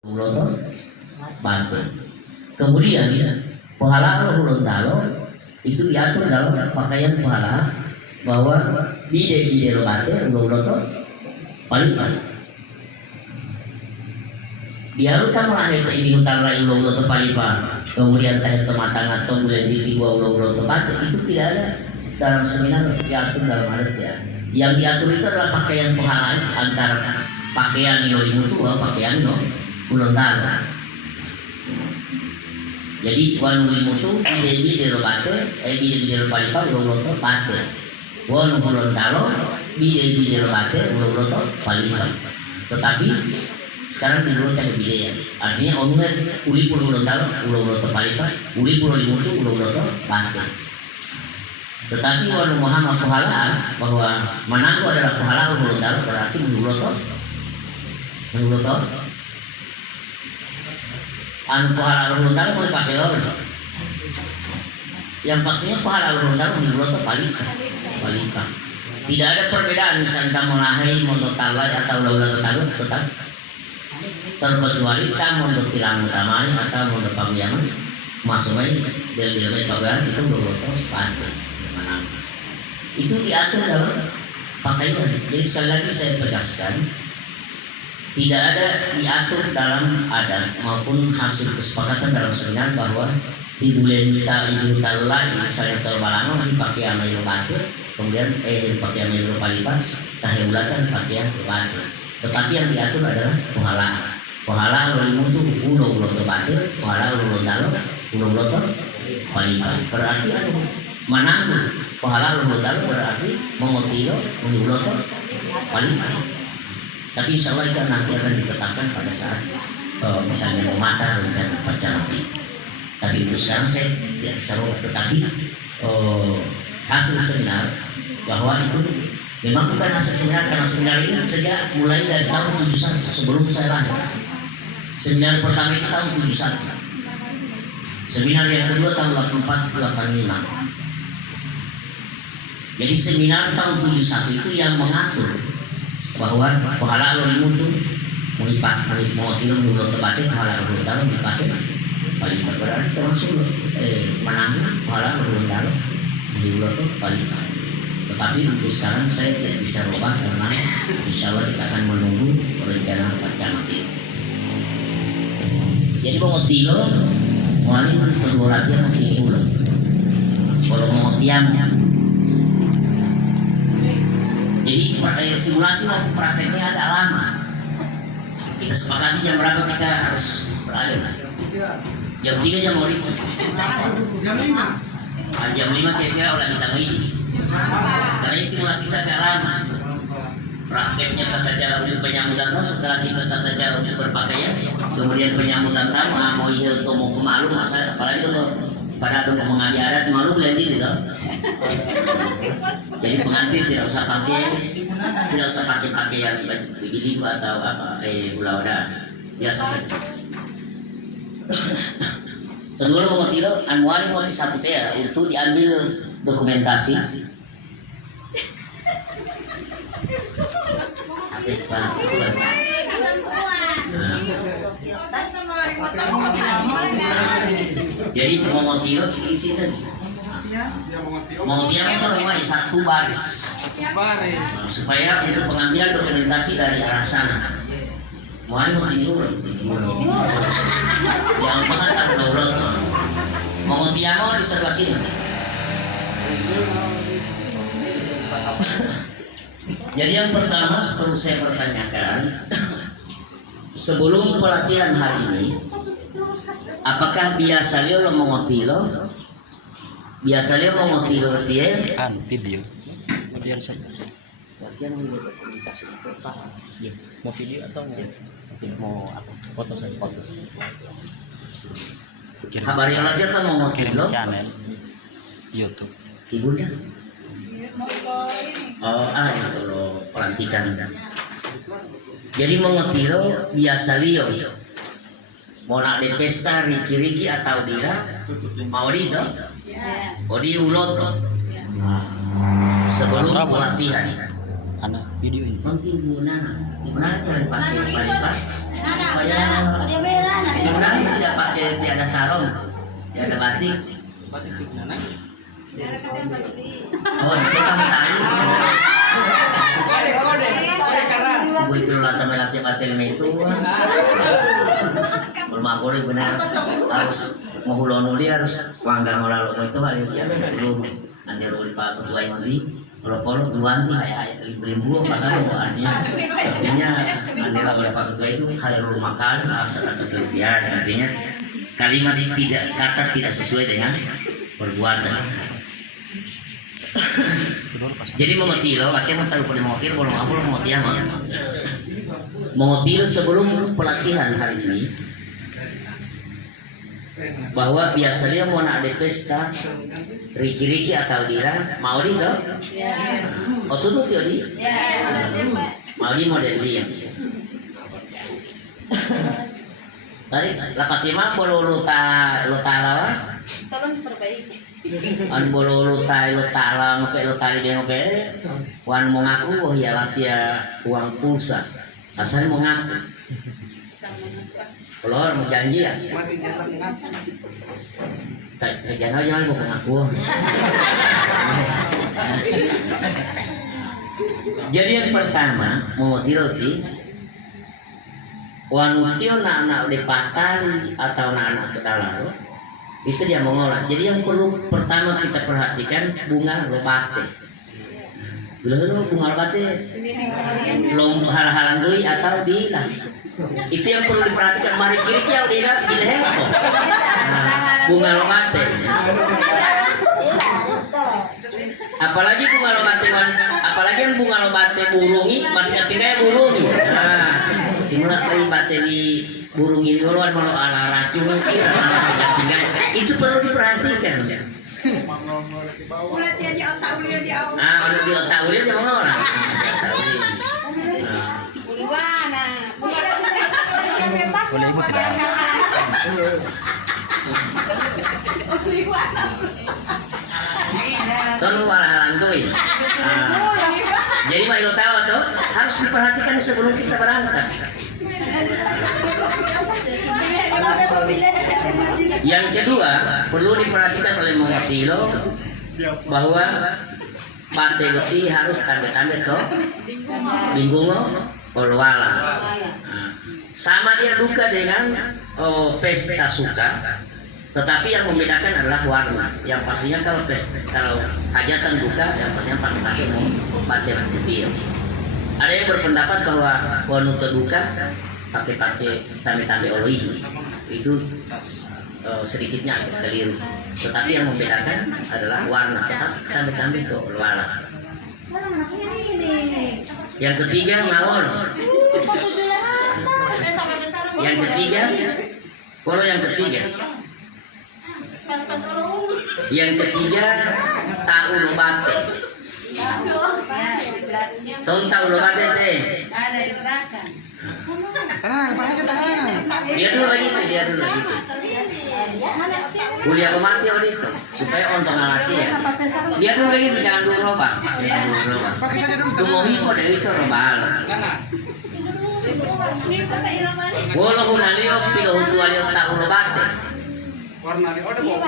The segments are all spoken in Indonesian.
Uloto Banten. Kemudian pahala Gorontalo itu diatur dalam pakaian pahala bahwa bide lobate uloto paling diharuskan melahirkan ini hutan lain uloto palipa kemudian teh tematang atau bulan di dua uloto bate itu tidak ada dalam seminar diatur dalam adat ya. Yang diatur itu adalah pakaian pahala antara pakaian yang itu pakaian Gorontalo. Jadi wan limutu bide lobate bide palipa uloto bate. Wan Gorontalo bide lobate uloto palipa. Tetapi sekarang di Gorontalo bide ya. Artinya omnya uli pun Gorontalo uloto palipa, uli pun limutu uloto bate. Tetapi wan Muhammad pahala bahwa Manado adalah pahala Gorontalo berarti uloto pahala Gorontalo mau dipakai lor. Yang pastinya pahala Gorontalo uloto palipa. Tidak ada perbedaan misalnya mulai mondok talai atau ulah taruh tetap terkecuali mondok tilang utamanya atau mondok pamiyaman masuknya dari metode itu uloto palipa. Itu diatur dalam pakaian. Jadi sekali lagi saya tegaskan, tidak ada diatur dalam adat maupun hasil kesepakatan dalam seminar bahwa di bulan ibu talai misalnya terbalango dipakai amailo batu, kemudian dipakai amailo palipa, tahulatan dipakai batu. Tetapi yang diatur adalah pahala limutu uloto batu, pahala uloto palipa. Berarti Manado pahala Gorontalo berarti mengotilo uloto palipa. Tapi insya Allah itu nanti akan ditetapkan pada saat misalnya memata rencana perjalanan. Tapi itu sekarang saya tidak bisa lupa. Tetapi hasil seminar bahwa itu memang bukan hasil seminar karena seminar ini sejak mulai dari tahun 71 sebelum saya lahir. Seminar pertama itu tahun 71. Seminar yang kedua tahun 84-85. Jadi seminar tahun 71 itu yang mengatur bahwa pahala limutu melipat mengotilo uloto bate pahala Gorontalo melipat paling berarti termasuk menang pahala Gorontalo uloto paling. Tetapi untuk sekarang saya tidak bisa ubah karena insya Allah kita akan menunggu rencana Pak itu. Jadi mengotilo mulai kedua latihan mengotilo kalau mengotiamnya. Jadi simulasi waktu prakteknya agak lama. Kita sepakati jam berapa kita harus beralih. Jam 3 jam mau itu. Jam 5 kira-kira udah ditanggung ini. Karena ini simulasi kita agak lama. Prakteknya tata cara uji penyambutan tamu, setelah kita tata cara uji berpakaian, kemudian penyambutan tamu, mau ihil atau mau kemalu, masa apalagi kalau pada untuk mengambil adat malu beli diri toh. Jadi pengantin tidak usah pakai pakaian begini atau apa bulauda biasa saja. Kedua mengotilo anwali moti satu ya itu diambil dokumentasi. Jadi mengotilo isi saja. Mau dia semua satu baris supaya itu pengambilan dokumentasi dari arah sana. Mau tidur yang mengatakan Daulat mau tiamo di sebelah sini. Jadi yang pertama perlu saya pertanyakan sebelum pelatihan hari ini, apakah biasa lo mengotilo? Biasanya mau ngotilo latihan kan video latihan saja latihan mau komunikasi ya. Mau video atau mau apa foto saja kabar yang latihan kan mau kirim ngotilo channel YouTube ibunya ya kalau pelantikan jadi mau ngotilo biasa liyo mau nak di pesta riki atau dira mau di itu di uloto sebelum pelatihan anak video ini nanti ibu nana pakai palipas supaya tidak pakai, tidak ada sarung, tidak ada batik. Oh, itu kamu tadi. Begitu lata melatih batin itu. Bermak boleh benar harus menghulon dia harus wanggang orang itu harus ya dulu andi ruli pak ketua yang di kalau duanti kayak berimbu artinya andi ruli pak ketua itu harus makan asal biar artinya kalimat tidak kata tidak sesuai dengan perbuatan. Jadi memotilo, artinya tahu pada memotilo, kalau nggak boleh memotilo mah. Memotilo sebelum pelatihan hari ini, bahwa biasanya mau nak ada pesta, riki-riki atau dira, mau di tuh? Oh tuh di? Mau di model dia. Tadi lapat cima bolu luta lawa. Tolong diperbaiki. An bolu luta lah ngope dia ngope. Wan mau ngaku oh ya latia uang pulsa. Asal mau ngaku. Kalau mau janji ya. Jangan mau ngaku. Jadi yang pertama mau roti. Wanutio nak dipatali atau nak ke dalam itu dia mengolah. Jadi yang perlu pertama kita perhatikan bunga lobate. Belum bunga lobate. Lom hal-halan tui atau di lah. Itu yang perlu diperhatikan. Mari kiri dia di leher kok. Bunga lobate. Apalagi bunga lobate apalagi yang bunga lobate burungi, matinya tinggal burungi. Nah, dimulai kali baca di burung ini luar kalau ala racun tinggal itu perlu diperhatikan. Latihan di otak uliah di awal. Ah, kalau di otak uliah dia mengolah. Uliwana. Boleh ibu tidak? Uliwana. Tolong hal-halan tuh. Jadi Mak Ilo tahu tuh harus diperhatikan sebelum kita berangkat. Yang kedua perlu diperhatikan oleh Mak Ilo bahwa partai besi harus sampai tuh bingungo olwala. Sama dia duka dengan pesta suka. Tetapi yang membedakan adalah warna. Yang pastinya kalau hajatan duka, yang pastinya pakai batik putih. Ada yang berpendapat bahwa wanita duka pakai tami-tami oloi itu sedikitnya agak keliru. Tetapi yang membedakan adalah warna. Tetap tami-tami itu warna. Yang ketiga mawon. Yang ketiga, kalau yang ketiga. Yang ketiga tahu lobate. Tahu lobate teh. Ada di belakang. Dia dulu lagi tuh. Kuliah pemati itu supaya untuk ngalati ya. Dia dulu lagi tuh jangan dulu roba. Tumuhi kok dari itu robal. Walau hunalio pilo hutu alio tahu lobate. Warna di order oh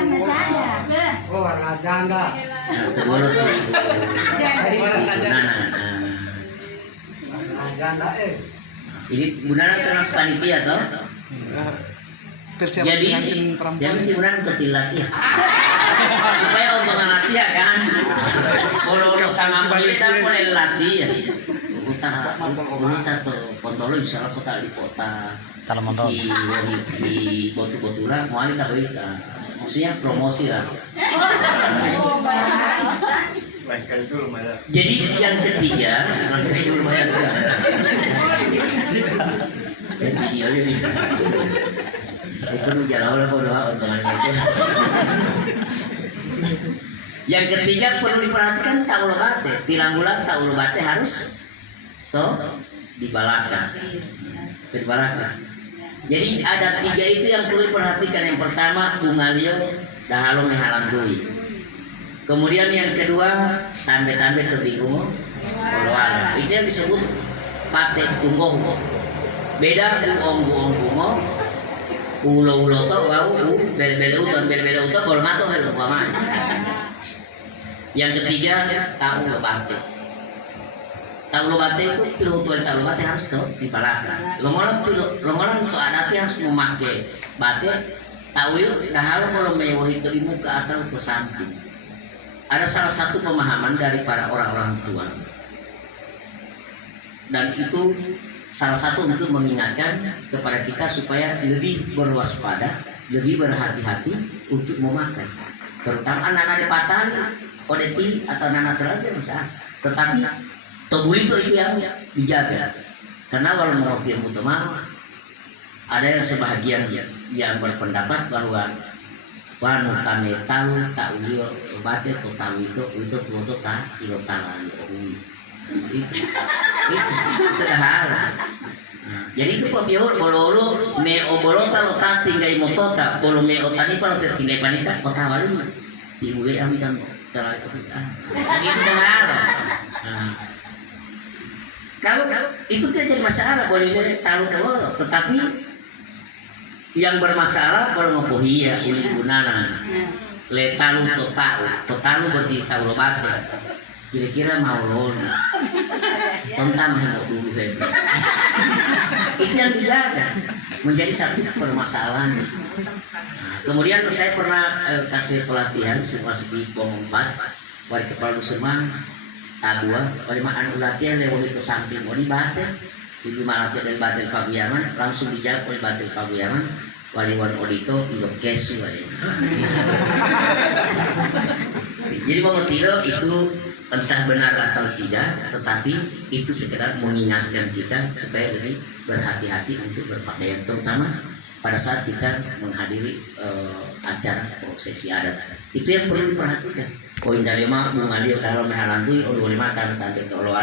warna janda. Janda Ini benar terus panitia toh? Jadi benar untuk dilatih. Supaya untuk ngelatih ya kan. Kalau tangan kita boleh latih ya. Kita tuh kontolo bisa kota di kota. Di botu-botura mau kita berita maksudnya promosi lah. Jadi yang ketiga yang ketiga perlu diperhatikan tahu lobate. Tilang bulan tahu lobate harus dibalakan. Jadi ada tiga itu yang perlu diperhatikan. Yang pertama bunga liu dahalo mehalang dui. Kemudian yang kedua tambe-tambe terbingung olwala. Itu yang disebut pate tunggung. Beda buong bungo ulo to wau bele-bele uto kalau mato helu kuaman. Yang ketiga tahu lobate. Tahu lobate itu pilutuan tahu lobate harus ke di palaka. Longolan untuk adatnya harus memakai bate. Tahu yuk dah kalau mewah itu di muka atau ke samping. Ada salah satu pemahaman dari para orang-orang tua. Dan itu salah satu untuk mengingatkan kepada kita supaya lebih berwaspada, lebih berhati-hati untuk memakan. Terutama anak-anak di patan, odeti atau anak terakhir misalnya. Tetapi tobu itu yang dijaga. Karena kalau menurut ilmu teman, ada yang sebahagian yang berpendapat bahwa wanu kami tahu tak ulio obatnya atau tahu itu tuh tak ilo tangan itu dah hal. Jadi itu papio bololo me obolota lo tak tinggai motota bolo me otani palo tinggai panika kota wali timbule ami dan telah itu dah hal. Kalau itu tidak jadi masalah boleh taruh tetapi yang bermasalah baru ngopohia uli gunana le talu totalu berarti tahu lobatnya kira-kira mau lon tentang yang dulu itu yang dijaga menjadi satu permasalahan. Kemudian saya pernah kasih pelatihan situasi di Bong 4 wali kepala dusun Tabua wali makan latihan lewat itu samping wali bate di lima latihan dan batil pabiyaman langsung dijawab oleh batil pabiyaman waliwan odito ilok kesu wali. Jadi mengetiro itu entah benar atau tidak, tetapi itu sekedar mengingatkan kita supaya lebih berhati-hati untuk berpakaian, terutama pada saat kita menghadiri acara prosesi adat. Itu yang perlu diperhatikan. Poin dari mah bunga dia kalau mehalantui oleh makan tante tolo